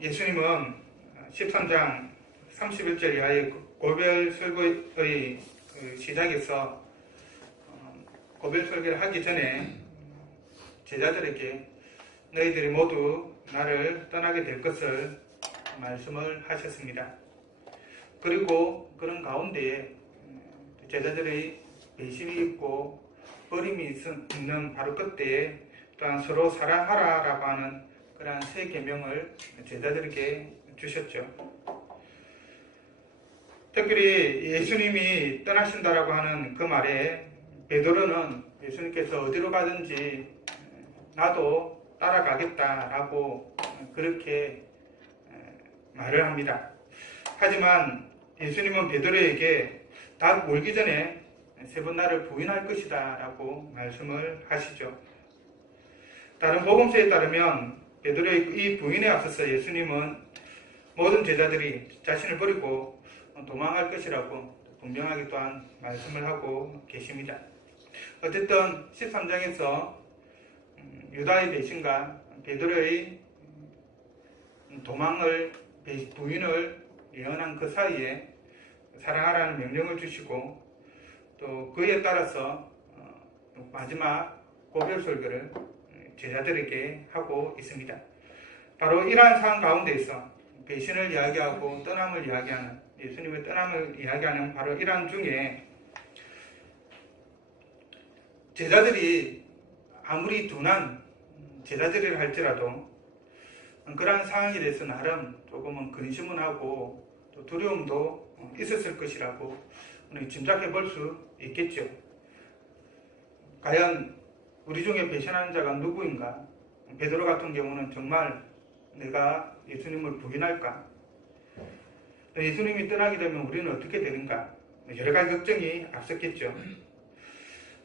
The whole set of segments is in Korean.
예수님은 13장 31절 이하의 고별 설교의 시작에서 고별 설교를 하기 전에 제자들에게 너희들이 모두 나를 떠나게 될 것을 말씀을 하셨습니다. 그리고 그런 가운데에 제자들의 배신이 있고 버림이 있는 바로 그때에 또한 서로 사랑하라라고 하는 그러한 세 계명을 제자들에게 주셨죠. 특별히 예수님이 떠나신다라고 하는 그 말에 베드로는 예수님께서 어디로 가든지 나도 따라가겠다라고 그렇게 말을 합니다. 하지만 예수님은 베드로에게 닭 물기 전에 세 번 나를 부인할 것이다 라고 말씀을 하시죠. 다른 복음서에 따르면 베드로의 이 부인에 앞서서 예수님은 모든 제자들이 자신을 버리고 도망할 것이라고 분명하게 또한 말씀을 하고 계십니다. 어쨌든 13장에서 유다의 배신과 베드로의 도망을 부인을 예언한 그 사이에 사랑하라는 명령을 주시고 또 그에 따라서 마지막 고별 설교를 제자들에게 하고 있습니다. 바로 이러한 상황 가운데에서 배신을 이야기하고 떠남을 이야기하는 예수님의 떠남을 이야기하는 바로 이러한 중에 제자들이 아무리 둔한 제자들이라 할지라도 그러한 상황에 대해서 나름 조금은 근심은 하고 또 두려움도 있었을 것이라고 짐작해 볼 수 있겠죠. 과연 우리 중에 배신하는 자가 누구인가? 베드로 같은 경우는 정말 내가 예수님을 부인할까? 예수님이 떠나게 되면 우리는 어떻게 되는가? 여러 가지 걱정이 앞섰겠죠.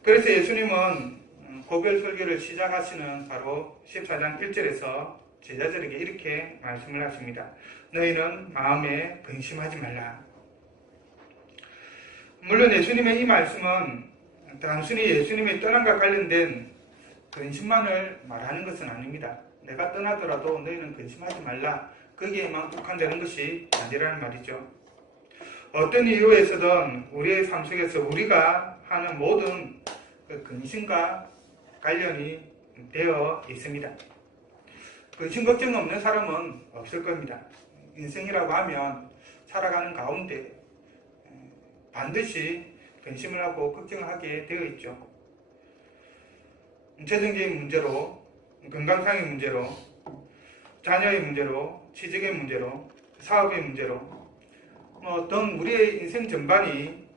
그래서 예수님은 고별 설교를 시작하시는 바로 14장 1절에서 제자들에게 이렇게 말씀을 하십니다. 너희는 마음에 근심하지 말라. 물론 예수님의 이 말씀은 단순히 예수님의 떠남과 관련된 근심만을 말하는 것은 아닙니다. 내가 떠나더라도 너희는 근심하지 말라. 거기에만 국한되는 것이 아니라는 말이죠. 어떤 이유에서든 우리의 삶 속에서 우리가 하는 모든 그 근심과 관련이 되어 있습니다. 근심 걱정 없는 사람은 없을 겁니다. 인생이라고 하면 살아가는 가운데 반드시 근심을 하고 걱정을 하게 되어 있죠. 재정적인 문제로, 건강상의 문제로, 자녀의 문제로, 취직의 문제로, 사업의 문제로 등 우리의 인생 전반이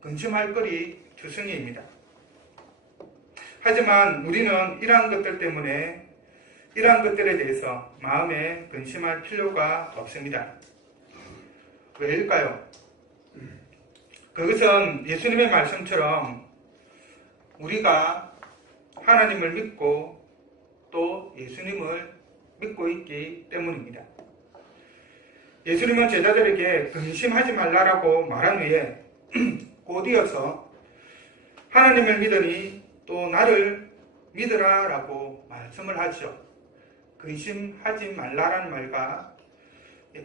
근심할 거리 투성이입니다. 하지만 우리는 이러한 것들 때문에 이러한 것들에 대해서 마음에 근심할 필요가 없습니다. 왜일까요? 그것은 예수님의 말씀처럼 우리가 하나님을 믿고 또 예수님을 믿고 있기 때문입니다. 예수님은 제자들에게 근심하지 말라라고 말한 후에 곧이어서 하나님을 믿으니 또 나를 믿으라 라고 말씀을 하죠. 근심하지 말라라는 말과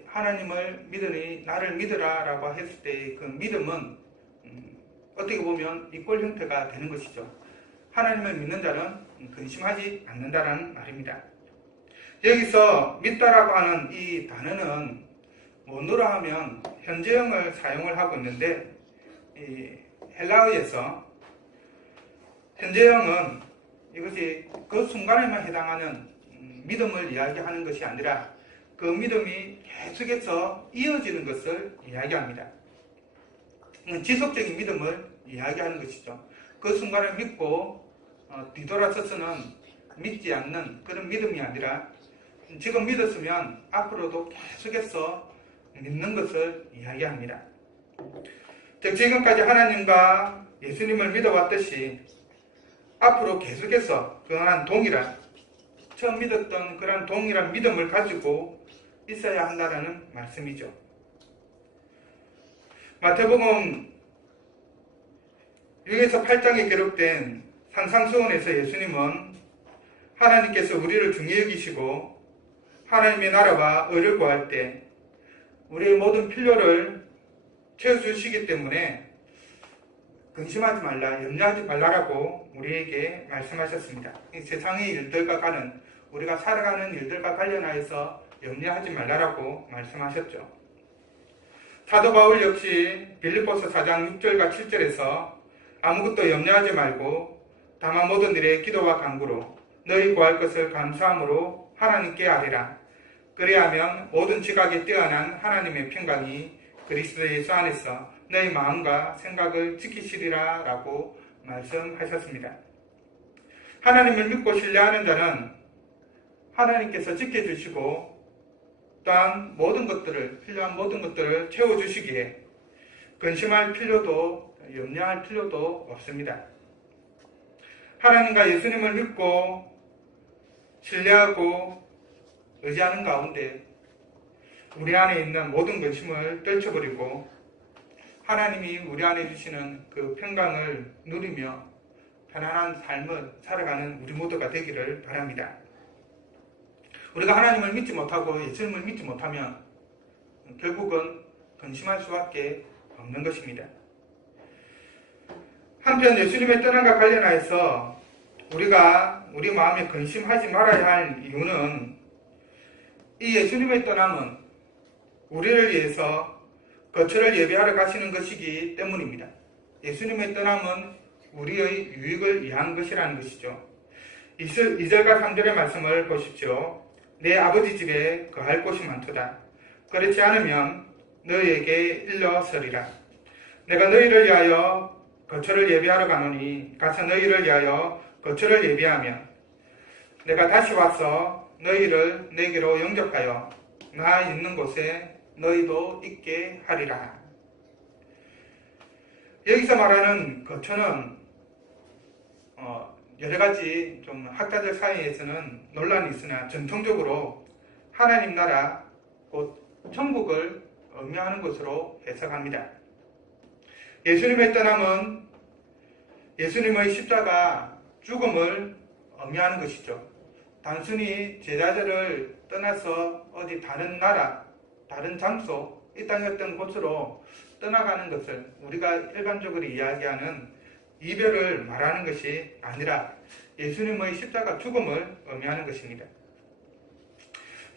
하나님을 믿으니 나를 믿으라 라고 했을 때 그 믿음은 어떻게 보면 이꼴 형태가 되는 것이죠. 하나님을 믿는 자는 근심하지 않는다라는 말입니다. 여기서 믿다라고 하는 이 단어는 뭐노라 하면 현재형을 사용을 하고 있는데 이 헬라어에서 현재형은 이것이 그 순간에만 해당하는 믿음을 이야기하는 것이 아니라 그 믿음이 계속해서 이어지는 것을 이야기합니다. 지속적인 믿음을 이야기하는 것이죠. 그 순간을 믿고 뒤돌아서서는 믿지 않는 그런 믿음이 아니라 지금 믿었으면 앞으로도 계속해서 믿는 것을 이야기합니다. 즉 지금까지 하나님과 예수님을 믿어왔듯이 앞으로 계속해서 그러한 동일한 처음 믿었던 그런 동일한 믿음을 가지고 있어야 한다는 말씀이죠. 마태복음 6에서 8장에 기록된 산상수훈에서 예수님은 하나님께서 우리를 중히 여기시고 하나님의 나라와 의를 구할 때 우리의 모든 필요를 채워주시기 때문에 근심하지 말라, 염려하지 말라라고 우리에게 말씀하셨습니다. 이 세상의 일들과 우리가 살아가는 일들과 관련하여서 염려하지 말라라고 말씀하셨죠. 사도 바울 역시 빌립보서 4장 6절과 7절에서 아무것도 염려하지 말고 다만 모든 일에 기도와 간구로 너희 구할 것을 감사함으로 하나님께 아뢰라. 그리하면 모든 지각에 뛰어난 하나님의 평강이 그리스도 예수 안에서 너희 마음과 생각을 지키시리라 라고 말씀하셨습니다. 하나님을 믿고 신뢰하는 자는 하나님께서 지켜주시고 또한 필요한 모든 것들을 채워주시기에 근심할 필요도 염려할 필요도 없습니다. 하나님과 예수님을 믿고 신뢰하고 의지하는 가운데 우리 안에 있는 모든 근심을 떨쳐버리고 하나님이 우리 안에 주시는 그 평강을 누리며 편안한 삶을 살아가는 우리 모두가 되기를 바랍니다. 우리가 하나님을 믿지 못하고 예수님을 믿지 못하면 결국은 근심할 수밖에 없는 것입니다. 한편 예수님의 떠남과 관련하여서 우리가 우리 마음에 근심하지 말아야 할 이유는 이 예수님의 떠남은 우리를 위해서 거처를 예비하러 가시는 것이기 때문입니다. 예수님의 떠남은 우리의 유익을 위한 것이라는 것이죠. 2절과 3절의 말씀을 보십시오. 내 아버지 집에 거할 곳이 많도다. 그렇지 않으면 너희에게 일러서리라. 내가 너희를 위하여 거처를 예비하러 가노니 가서 너희를 위하여 거처를 예비하며 내가 다시 와서 너희를 내게로 영접하여 나 있는 곳에 너희도 있게 하리라. 여기서 말하는 거처는 여러 가지 좀 학자들 사이에서는 논란이 있으나 전통적으로 하나님 나라 곧 천국을 의미하는 것으로 해석합니다. 예수님의 떠남은 예수님의 십자가 죽음을 의미하는 것이죠. 단순히 제자들을 떠나서 어디 다른 나라, 다른 장소, 이 땅의 어떤 곳으로 떠나가는 것을 우리가 일반적으로 이야기하는 이별을 말하는 것이 아니라 예수님의 십자가 죽음을 의미하는 것입니다.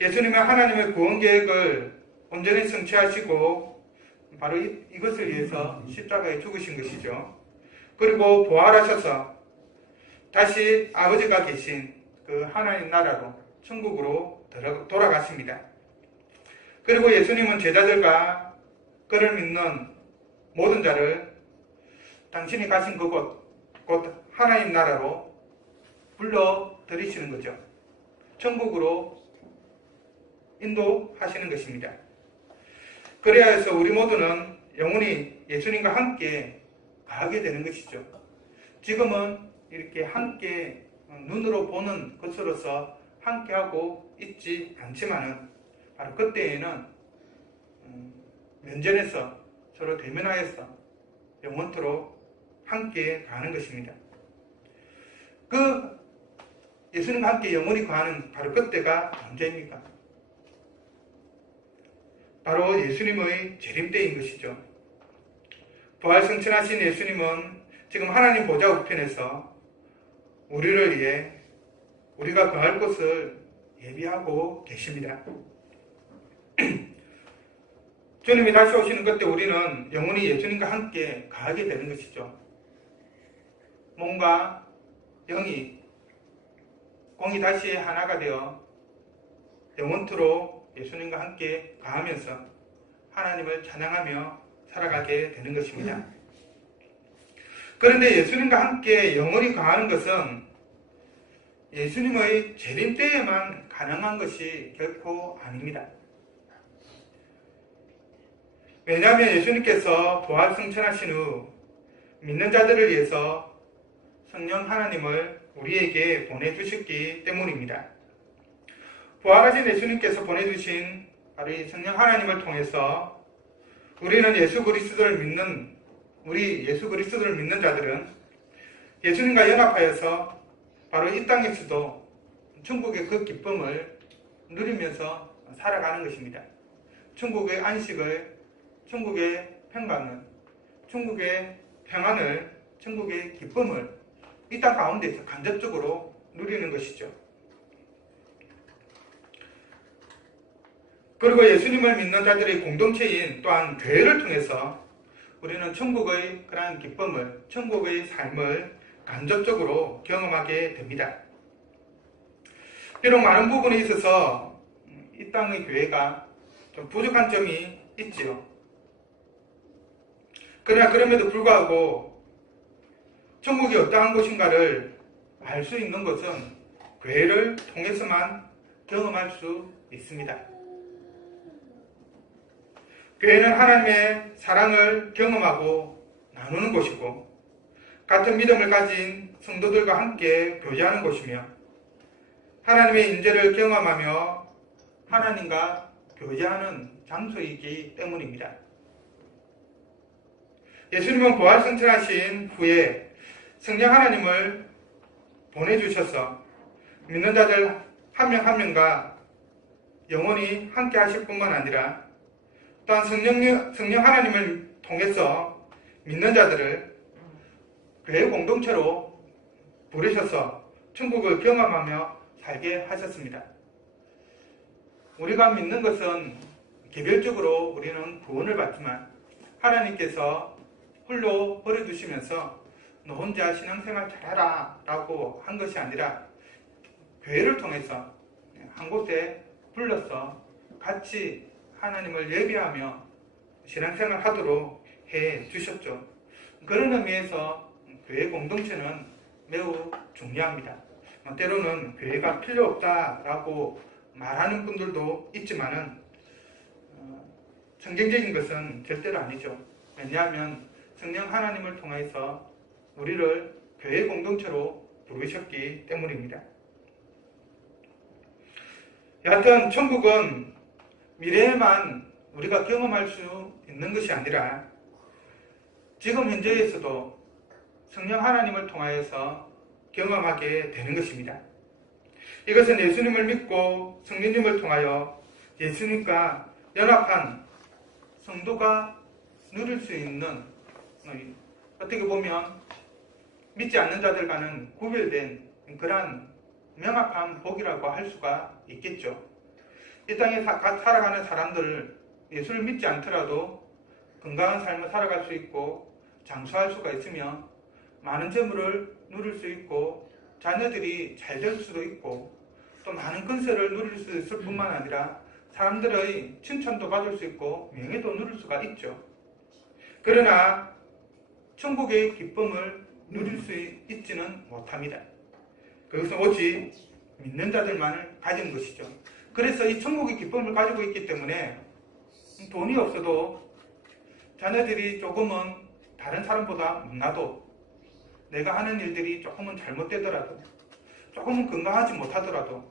예수님은 하나님의 구원 계획을 온전히 성취하시고 바로 이것을 위해서 십자가에 죽으신 것이죠. 그리고 부활하셔서 다시 아버지가 계신 그 하나님 나라로 천국으로 돌아가십니다. 그리고 예수님은 제자들과 그를 믿는 모든 자를 당신이 가신 그곳, 곧 하나님 나라로 불러들이시는 거죠. 천국으로 인도하시는 것입니다. 그래야 해서 우리 모두는 영원히 예수님과 함께 가게 되는 것이죠. 지금은 이렇게 함께 눈으로 보는 것으로서 함께하고 있지 않지만은 바로 그때에는 면전에서 서로 대면하여서 영원토록 함께 가는 것입니다. 그 예수님과 함께 영원히 가는 바로 그때가 언제입니까? 바로 예수님의 재림 때인 것이죠. 부활승천하신 예수님은 지금 하나님 보좌 우편에서 우리를 위해 우리가 거할 곳을 예비하고 계십니다. 주님이 다시 오시는 그때 우리는 영원히 예수님과 함께 가게 되는 것이죠. 몸과 영이 공이 다시 하나가 되어 영원토록 예수님과 함께 가하면서 하나님을 찬양하며 살아가게 되는 것입니다. 그런데 예수님과 함께 영원히 가하는 것은 예수님의 재림 때에만 가능한 것이 결코 아닙니다. 왜냐하면 예수님께서 부활 승천하신 후 믿는 자들을 위해서 성령 하나님을 우리에게 보내주셨기 때문입니다. 부활하신 예수님께서 보내주신 바로 이 성령 하나님을 통해서 우리는 예수 그리스도를 믿는 자들은 예수님과 연합하여서 바로 이 땅에서도 천국의 그 기쁨을 누리면서 살아가는 것입니다. 천국의 안식을, 천국의 평강을, 천국의 평안을, 천국의 기쁨을 이 땅 가운데서 간접적으로 누리는 것이죠. 그리고 예수님을 믿는 자들의 공동체인 또한 교회를 통해서 우리는 천국의 그러한 기쁨을, 천국의 삶을 간접적으로 경험하게 됩니다. 비록 많은 부분에 있어서 이 땅의 교회가 좀 부족한 점이 있지요. 그러나 그럼에도 불구하고 천국이 어떠한 곳인가를 알 수 있는 것은 교회를 통해서만 경험할 수 있습니다. 교회는 하나님의 사랑을 경험하고 나누는 곳이고 같은 믿음을 가진 성도들과 함께 교제하는 곳이며 하나님의 인재를 경험하며 하나님과 교제하는 장소이기 때문입니다. 예수님은 부활 승천하신 후에 성령 하나님을 보내주셔서 믿는 자들 한 명 한 명과 영원히 함께 하실 뿐만 아니라 또한 성령 하나님을 통해서 믿는 자들을 교회 공동체로 부르셔서 천국을 경험하며 살게 하셨습니다. 우리가 믿는 것은 개별적으로 우리는 구원을 받지만 하나님께서 홀로 버려두시면서 너 혼자 신앙생활 잘해라 라고 한 것이 아니라 교회를 통해서 한 곳에 불러서 같이 하나님을 예배하며 신앙생활 하도록 해 주셨죠. 그런 의미에서 교회 공동체는 매우 중요합니다. 때로는 교회가 필요 없다라고 말하는 분들도 있지만은 성경적인 것은 절대로 아니죠. 왜냐하면 성령 하나님을 통해서 우리를 교회 공동체로 부르셨기 때문입니다. 여하튼 천국은 미래에만 우리가 경험할 수 있는 것이 아니라 지금 현재에서도 성령 하나님을 통하여서 경험하게 되는 것입니다. 이것은 예수님을 믿고 성령님을 통하여 예수님과 연합한 성도가 누릴 수 있는, 어떻게 보면 믿지 않는 자들과는 구별된 그러한 명확한 복이라고 할 수가 있겠죠. 이 땅에 살아가는 사람들, 예수를 믿지 않더라도 건강한 삶을 살아갈 수 있고 장수할 수가 있으며 많은 재물을 누릴 수 있고 자녀들이 잘 될 수도 있고 또 많은 건설을 누릴 수 있을 뿐만 아니라 사람들의 칭찬도 받을 수 있고 명예도 누릴 수가 있죠. 그러나 천국의 기쁨을 누릴 수 있지는 못합니다. 그것은 오직 믿는 자들만을 가진 것이죠. 그래서 이 천국의 기쁨을 가지고 있기 때문에 돈이 없어도 자녀들이 조금은 다른 사람보다 못나도 내가 하는 일들이 조금은 잘못되더라도 조금은 건강하지 못하더라도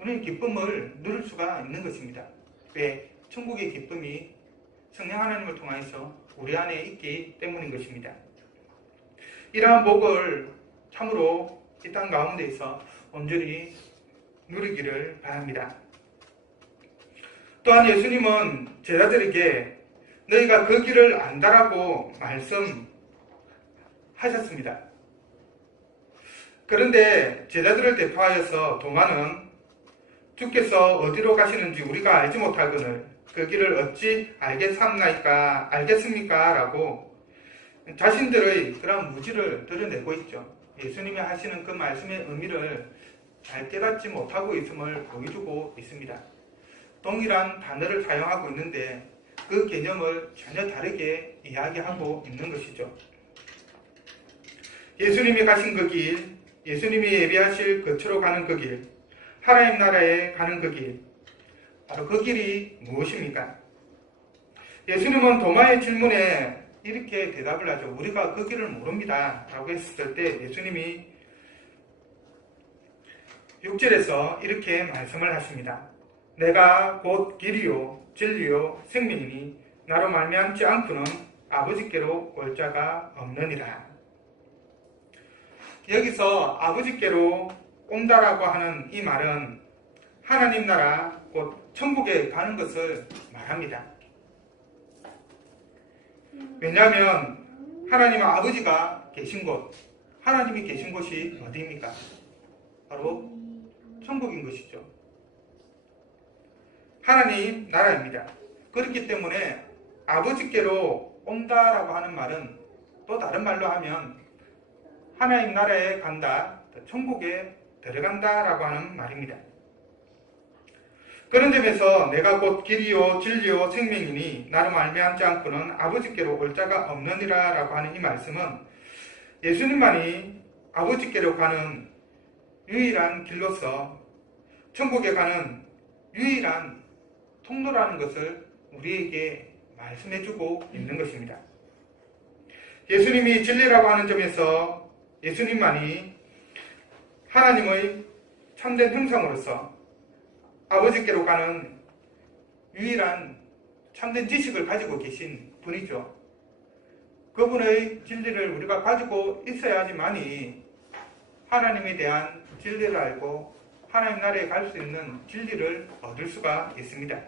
우리는 기쁨을 누릴 수가 있는 것입니다. 왜? 천국의 기쁨이 성령 하나님을 통해서 우리 안에 있기 때문인 것입니다. 이러한 복을 참으로 이 땅 가운데에서 온전히 누리기를 바랍니다. 또한 예수님은 제자들에게 너희가 그 길을 안다라고 말씀하셨습니다. 그런데 제자들을 대표하여서 도마는 주께서 어디로 가시는지 우리가 알지 못하거늘 그 길을 어찌 알겠습니까? 라고 자신들의 그런 무지를 드러내고 있죠. 예수님이 하시는 그 말씀의 의미를 잘 깨닫지 못하고 있음을 보여주고 있습니다. 동일한 단어를 사용하고 있는데 그 개념을 전혀 다르게 이야기하고 있는 것이죠. 예수님이 가신 그 길, 예수님이 예비하실 거처로 가는 그 길, 하나님 나라에 가는 그 길, 바로 그 길이 무엇입니까? 예수님은 도마의 질문에 이렇게 대답을 하죠. 우리가 그 길을 모릅니다 라고 했을 때 예수님이 6절에서 이렇게 말씀을 하십니다. 내가 곧 길이요 진리요 생명이니 나로 말미암지 않고는 아버지께로 올 자가 없느니라. 여기서 아버지께로 온다라고 하는 이 말은 하나님 나라 곧 천국에 가는 것을 말합니다. 왜냐하면 하나님 아버지가 계신 곳, 하나님이 계신 곳이 어디입니까? 바로 천국인 것이죠. 하나님 나라입니다. 그렇기 때문에 아버지께로 온다라고 하는 말은 또 다른 말로 하면 하나님 나라에 간다, 천국에 들어간다라고 하는 말입니다. 그런 점에서 내가 곧 길이요 진리요 생명이니 나로 말미암지 않고는 아버지께로 올 자가 없느니라 라고 하는 이 말씀은 예수님만이 아버지께로 가는 유일한 길로서 천국에 가는 유일한 통로라는 것을 우리에게 말씀해주고 있는 것입니다. 예수님이 진리라고 하는 점에서 예수님만이 하나님의 참된 형상으로서 아버지께로 가는 유일한 참된 지식을 가지고 계신 분이죠. 그분의 진리를 우리가 가지고 있어야지만이 하나님에 대한 진리를 알고 하나님 나라에 갈 수 있는 진리를 얻을 수가 있습니다.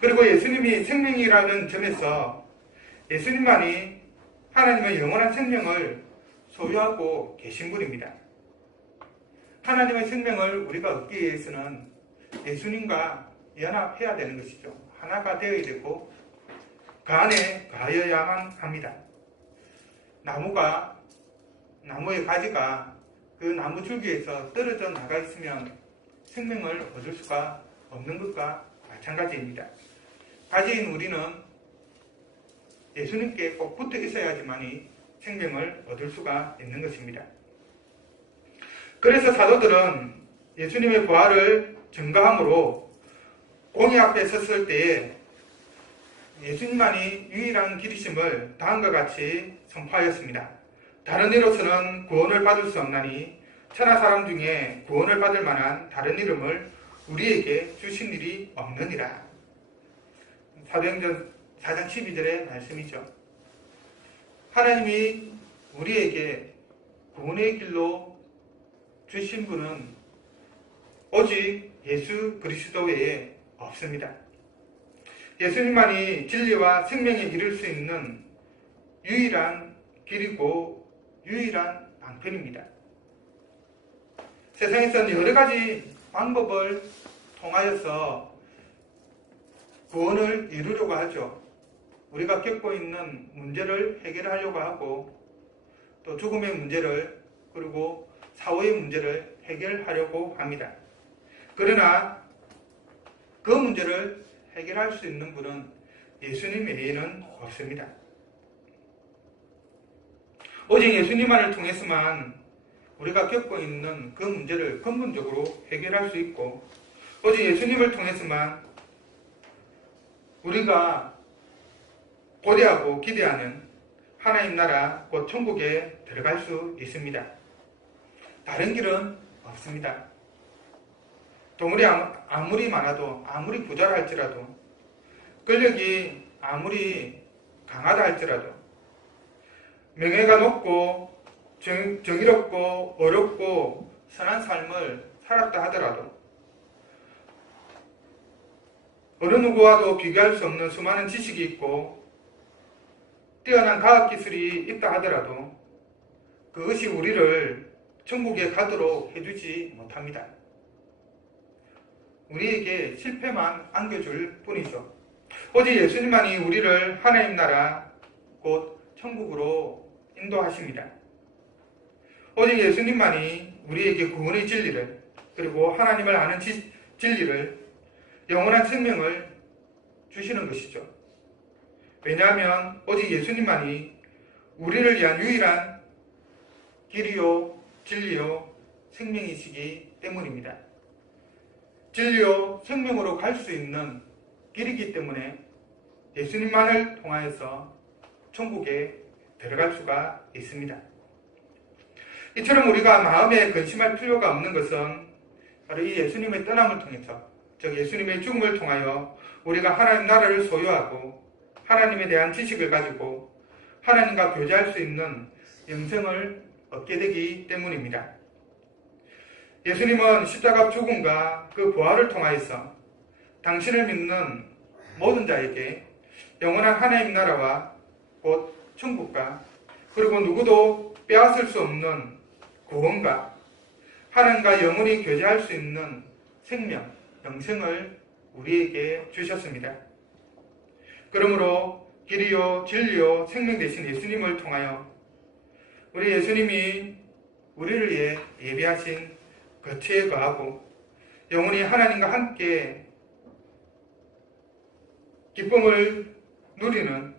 그리고 예수님이 생명이라는 점에서 예수님만이 하나님의 영원한 생명을 소유하고 계신 분입니다. 하나님의 생명을 우리가 얻기 위해서는 예수님과 연합해야 되는 것이죠. 하나가 되어야 되고 그 안에 가여야만 합니다. 나무의 가지가 그 나무 줄기에서 떨어져 나가 있으면 생명을 얻을 수가 없는 것과 마찬가지입니다. 가지인 우리는 예수님께 꼭 붙어 있어야지만이 생명을 얻을 수가 있는 것입니다. 그래서 사도들은 예수님의 부활을 증거함으로 공의 앞에 섰을 때에 예수님만이 유일한 길이심을 다음과 같이 선포하였습니다. 다른 이로서는 구원을 받을 수 없나니 천하 사람 중에 구원을 받을 만한 다른 이름을 우리에게 주신 일이 없느니라. 사도행전 4장 12절의 말씀이죠. 하나님이 우리에게 구원의 길로 주신 분은 오직 예수 그리스도 외에 없습니다. 예수님만이 진리와 생명에 이를 수 있는 유일한 길이고 유일한 방편입니다. 세상에서는 여러 가지 방법을 통하여서 구원을 이루려고 하죠. 우리가 겪고 있는 문제를 해결하려고 하고 또 죽음의 문제를 그리고 사후의 문제를 해결하려고 합니다. 그러나 그 문제를 해결할 수 있는 분은 예수님 외에는 없습니다. 오직 예수님만을 통해서만 우리가 겪고 있는 그 문제를 근본적으로 해결할 수 있고 오직 예수님을 통해서만 우리가 고대하고 기대하는 하나님 나라 곧 천국에 들어갈 수 있습니다. 다른 길은 없습니다. 동물이 아무리 많아도 아무리 부자라 할지라도 권력이 아무리 강하다 할지라도 명예가 높고 정의롭고 어렵고 선한 삶을 살았다 하더라도 어느 누구와도 비교할 수 없는 수많은 지식이 있고 뛰어난 과학기술이 있다 하더라도 그것이 우리를 천국에 가도록 해주지 못합니다. 우리에게 실패만 안겨줄 뿐이죠. 오직 예수님만이 우리를 하나님 나라 곧 천국으로 인도하십니다. 오직 예수님만이 우리에게 구원의 진리를 그리고 하나님을 아는 진리를 영원한 생명을 주시는 것이죠. 왜냐하면 오직 예수님만이 우리를 위한 유일한 길이요 진리요 생명이시기 때문입니다. 진리요 생명으로 갈 수 있는 길이기 때문에 예수님만을 통하여서 천국에 들어갈 수가 있습니다. 이처럼 우리가 마음에 근심할 필요가 없는 것은 바로 이 예수님의 떠남을 통해서 즉 예수님의 죽음을 통하여 우리가 하나님 나라를 소유하고 하나님에 대한 지식을 가지고 하나님과 교제할 수 있는 영생을 얻게 되기 때문입니다. 예수님은 십자가 죽음과 그 부활을 통하여서 당신을 믿는 모든 자에게 영원한 하나님 나라와 곧 천국과 그리고 누구도 빼앗을 수 없는 구원과 하나님과 영원히 교제할 수 있는 생명, 영생을 우리에게 주셨습니다. 그러므로 길이요 진리요 생명 되신 예수님을 통하여 우리 예수님이 우리를 위해 예비하신 거처에 거하고 영원히 하나님과 함께 기쁨을 누리는,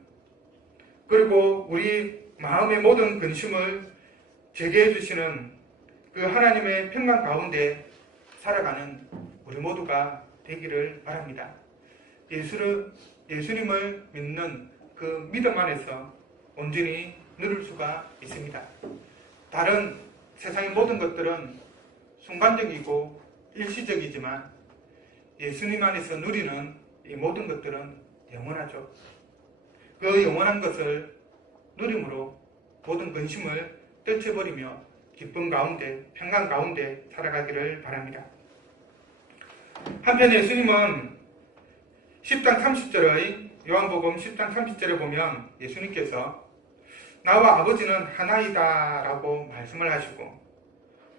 그리고 우리 마음의 모든 근심을 제거해 주시는 그 하나님의 평강 가운데 살아가는 우리 모두가 되기를 바랍니다. 예수님을 믿는 그 믿음 안에서 온전히 누릴 수가 있습니다. 다른 세상의 모든 것들은 순간적이고 일시적이지만 예수님 안에서 누리는 이 모든 것들은 영원하죠. 그 영원한 것을 누림으로 모든 근심을 떨쳐버리며 기쁨 가운데, 평강 가운데 살아가기를 바랍니다. 한편 예수님은 10장 30절의 요한복음 10장 30절에 보면 예수님께서 나와 아버지는 하나이다 라고 말씀을 하시고,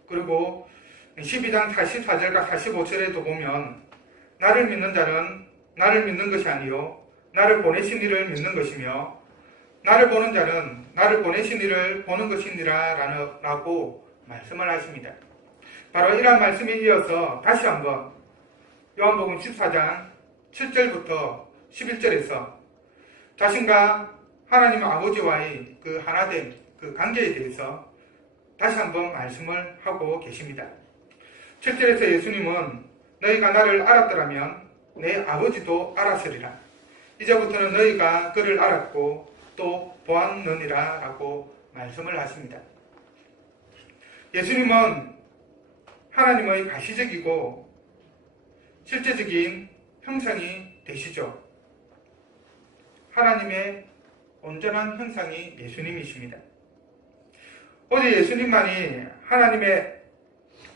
그리고 12장 44절과 45절에도 보면 나를 믿는 자는 나를 믿는 것이 아니요 나를 보내신 이를 믿는 것이며 나를 보는 자는 나를 보내신 이를 보는 것이니라 라고 말씀을 하십니다. 바로 이러한 말씀에 이어서 다시 한번 요한복음 14장 7절부터 11절에서 자신과 하나님 아버지와의 그 하나됨, 그 관계에 대해서 다시 한번 말씀을 하고 계십니다. 7절에서 예수님은 너희가 나를 알았더라면 내 아버지도 알았으리라. 이제부터는 너희가 그를 알았고 또 보았느니라 라고 말씀을 하십니다. 예수님은 하나님의 가시적이고 실제적인 형상이 되시죠. 하나님의 온전한 형상이 예수님이십니다. 오직 예수님만이 하나님의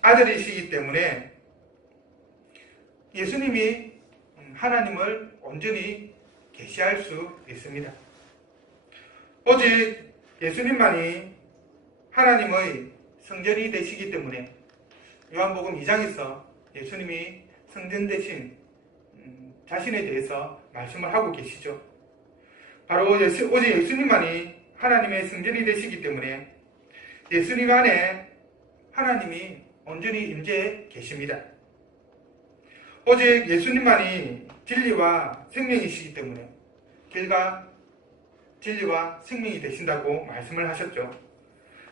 아들이시기 때문에 예수님이 하나님을 온전히 계시할 수 있습니다. 오직 예수님만이 하나님의 성전이 되시기 때문에 요한복음 2장에서 예수님이 성전 되신 자신에 대해서 말씀을 하고 계시죠. 바로 오직 예수님만이 하나님의 성전이 되시기 때문에 예수님 안에 하나님이 온전히 임재해 계십니다. 오직 예수님만이 진리와 생명이시기 때문에 길과 진리와 생명이 되신다고 말씀을 하셨죠.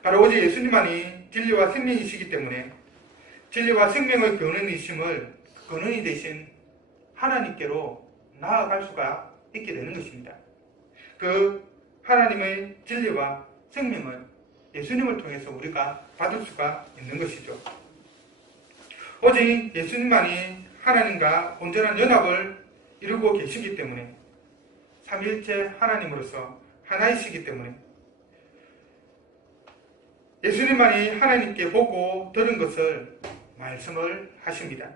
바로 오직 예수님만이 진리와 생명이시기 때문에 진리와 생명의 근원이 되신 하나님께로 나아갈 수가 있게 되는 것입니다. 그 하나님의 진리와 생명을 예수님을 통해서 우리가 받을 수가 있는 것이죠. 오직 예수님만이 하나님과 온전한 연합을 이루고 계시기 때문에 삼위일체 하나님으로서 하나이시기 때문에 예수님만이 하나님께 보고 들은 것을 말씀을 하십니다.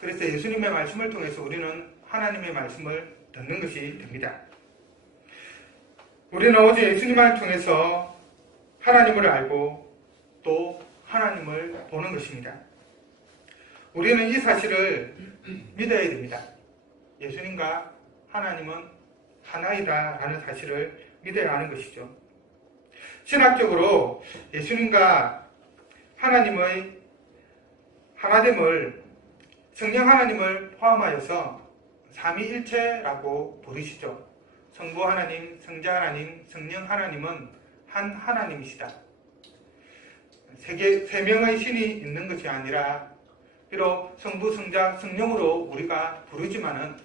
그래서 예수님의 말씀을 통해서 우리는 하나님의 말씀을 듣는 것이 됩니다. 우리는 오직 예수님을 통해서 하나님을 알고 또 하나님을 보는 것입니다. 우리는 이 사실을 믿어야 됩니다. 예수님과 하나님은 하나이다 라는 사실을 믿어야 하는 것이죠. 신학적으로 예수님과 하나님의 하나됨을 성령 하나님을 포함하여서 삼위일체라고 부르시죠. 성부 하나님, 성자 하나님, 성령 하나님은 한 하나님이시다. 세 명의 신이 있는 것이 아니라 비록 성부, 성자, 성령으로 우리가 부르지만은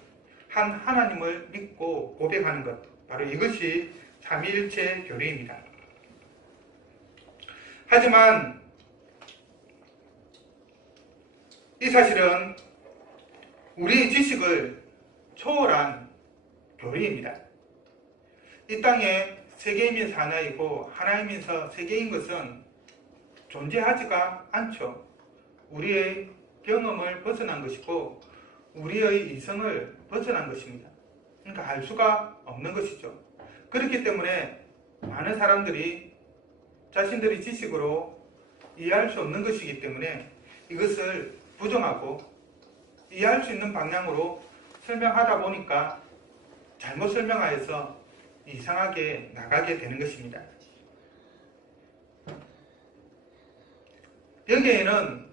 한 하나님을 믿고 고백하는 것, 바로 이것이 삼위일체 교리입니다. 하지만 이 사실은 우리 지식을 초월한 교리입니다. 이 땅에 세계이면서 하나이고 하나이면서 세계인 것은 존재하지가 않죠. 우리의 경험을 벗어난 것이고 우리의 이성을 벗어난 것입니다. 그러니까 알 수가 없는 것이죠. 그렇기 때문에 많은 사람들이 자신들의 지식으로 이해할 수 없는 것이기 때문에 이것을 부정하고 이해할 수 있는 방향으로 설명하다 보니까 잘못 설명하여서 이상하게 나가게 되는 것입니다. 여기에는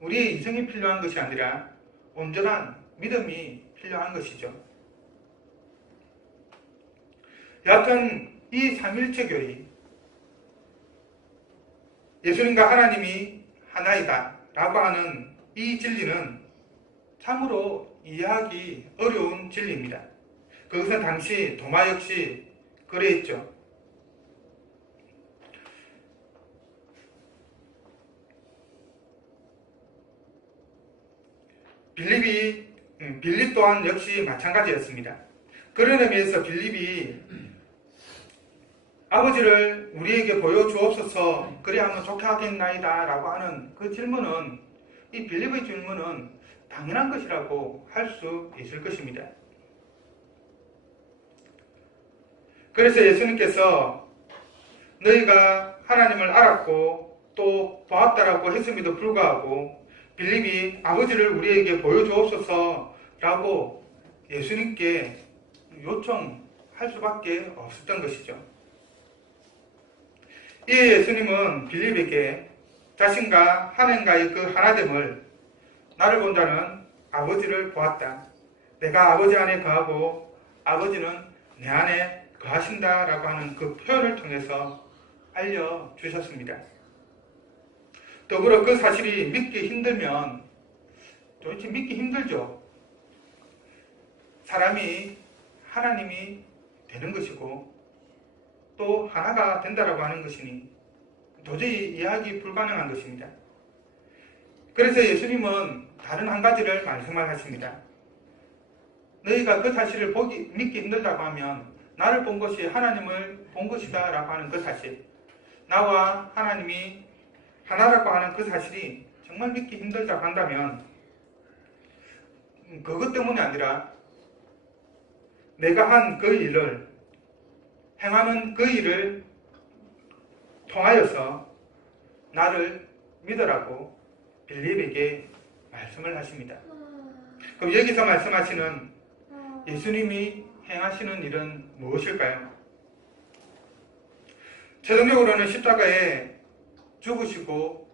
우리의 이성이 필요한 것이 아니라 온전한 믿음이 필요한 것이죠. 여하튼 이 삼일체 교리, 예수님과 하나님이 하나이다 라고 하는 이 진리는 참으로 이해하기 어려운 진리입니다. 그것은 당시 도마 역시 그랬죠. 빌립 또한 역시 마찬가지였습니다. 그런 의미에서 빌립이 아버지를 우리에게 보여주옵소서 그래야 하면 좋게 하겠나이다 라고 하는 그 질문은, 이 빌립의 질문은 당연한 것이라고 할 수 있을 것입니다. 그래서 예수님께서 너희가 하나님을 알았고 또 보았다라고 했음에도 불구하고 빌립이 아버지를 우리에게 보여주옵소서 라고 예수님께 요청할 수밖에 없었던 것이죠. 이에 예수님은 빌립에게 자신과 하나님과의 그 하나됨을, 나를 본 자는 아버지를 보았다, 내가 아버지 안에 거하고 아버지는 내 안에 거하신다 라고 하는 그 표현을 통해서 알려주셨습니다. 더불어 그 사실이 믿기 힘들면, 도대체 믿기 힘들죠. 사람이 하나님이 되는 것이고 또 하나가 된다라고 하는 것이니 도저히 이해하기 불가능한 것입니다. 그래서 예수님은 다른 한 가지를 말씀을 하십니다. 너희가 그 사실을 믿기 힘들다고 하면 나를 본 것이 하나님을 본 것이다 라고 하는 그 사실, 나와 하나님이 하나라고 하는 그 사실이 정말 믿기 힘들다고 한다면 그것 때문이 아니라 내가 한 그 일을, 행하는 그 일을 통하여서 나를 믿으라고 빌립에게 말씀을 하십니다. 그럼 여기서 말씀하시는 예수님이 행하시는 일은 무엇일까요? 최종적으로는 십자가에 죽으시고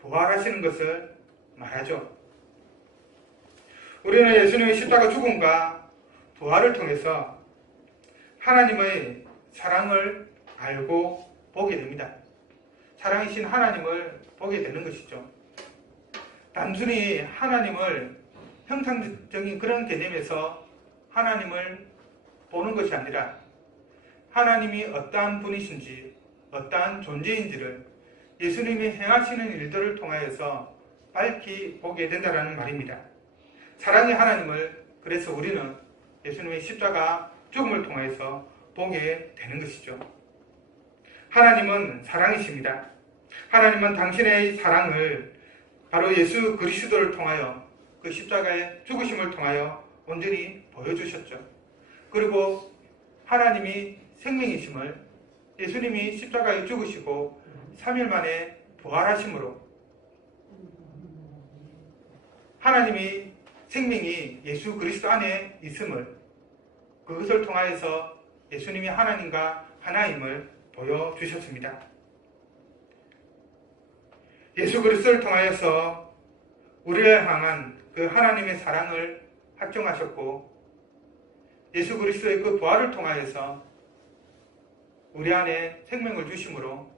부활하시는 것을 말하죠. 우리는 예수님의 십자가 죽음과 부활을 통해서 하나님의 사랑을 알고 보게 됩니다. 사랑이신 하나님을 보게 되는 것이죠. 단순히 하나님을 형상적인 그런 개념에서 하나님을 보는 것이 아니라 하나님이 어떠한 분이신지, 어떠한 존재인지를 예수님이 행하시는 일들을 통하여서 밝히 보게 된다는 말입니다. 사랑의 하나님을 그래서 우리는 예수님의 십자가 죽음을 통해서 보게 되는 것이죠. 하나님은 사랑이십니다. 하나님은 당신의 사랑을 바로 예수 그리스도를 통하여 그 십자가의 죽으심을 통하여 온전히 보여주셨죠. 그리고 하나님이 생명이심을 예수님이 십자가에 죽으시고 3일 만에 부활하심으로 하나님이 생명이 예수 그리스도 안에 있음을, 그것을 통하여서 예수님이 하나님과 하나임을 보여주셨습니다. 예수 그리스도를 통하여서 우리를 향한 그 하나님의 사랑을 확정하셨고 예수 그리스도의 그 부활을 통하여서 우리 안에 생명을 주심으로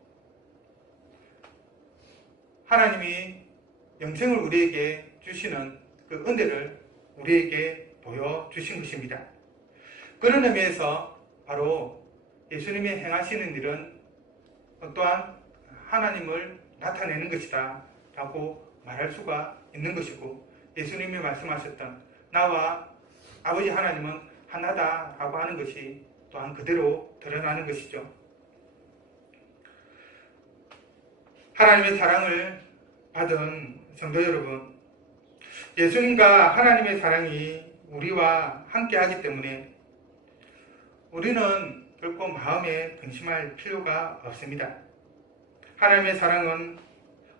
하나님이 영생을 우리에게 주시는 그 은혜를 우리에게 보여주신 것입니다. 그런 의미에서 바로 예수님이 행하시는 일은 또한 하나님을 나타내는 것이다 라고 말할 수가 있는 것이고, 예수님이 말씀하셨던 나와 아버지 하나님은 하나다 라고 하는 것이 또한 그대로 드러나는 것이죠. 하나님의 사랑을 받은 성도 여러분, 예수님과 하나님의 사랑이 우리와 함께 하기 때문에 우리는 결코 마음에 근심할 필요가 없습니다. 하나님의 사랑은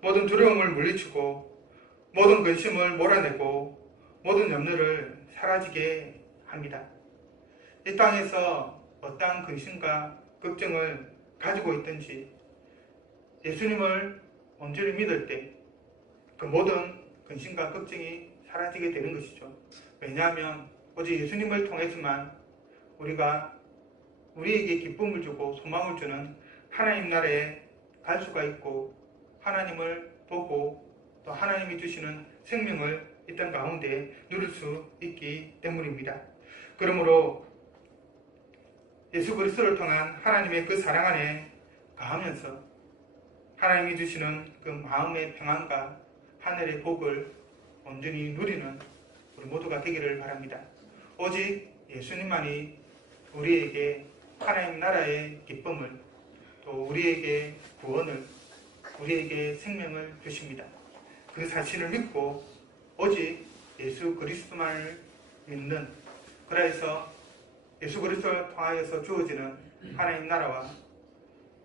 모든 두려움을 물리치고 모든 근심을 몰아내고 모든 염려를 사라지게 합니다. 이 땅에서 어떠한 근심과 걱정을 가지고 있든지 예수님을 온전히 믿을 때 그 모든 근심과 걱정이 사라지게 되는 것이죠. 왜냐하면 오직 예수님을 통해서만 우리가 우리에게 기쁨을 주고 소망을 주는 하나님 나라에 갈 수가 있고 하나님을 보고 또 하나님이 주시는 생명을 이 땅 가운데 누릴 수 있기 때문입니다. 그러므로 예수 그리스도를 통한 하나님의 그 사랑 안에 가하면서 하나님이 주시는 그 마음의 평안과 하늘의 복을 온전히 누리는 우리 모두가 되기를 바랍니다. 오직 예수님만이 우리에게 하나님 나라의 기쁨을 또 우리에게 구원을 우리에게 생명을 주십니다. 그 사실을 믿고 오직 예수 그리스도만을 믿는, 그래서 예수 그리스도를 통하여서 주어지는 하나님 나라와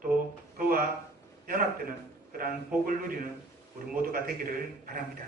또 그와 연합되는 그러한 복을 누리는 우리 모두가 되기를 바랍니다.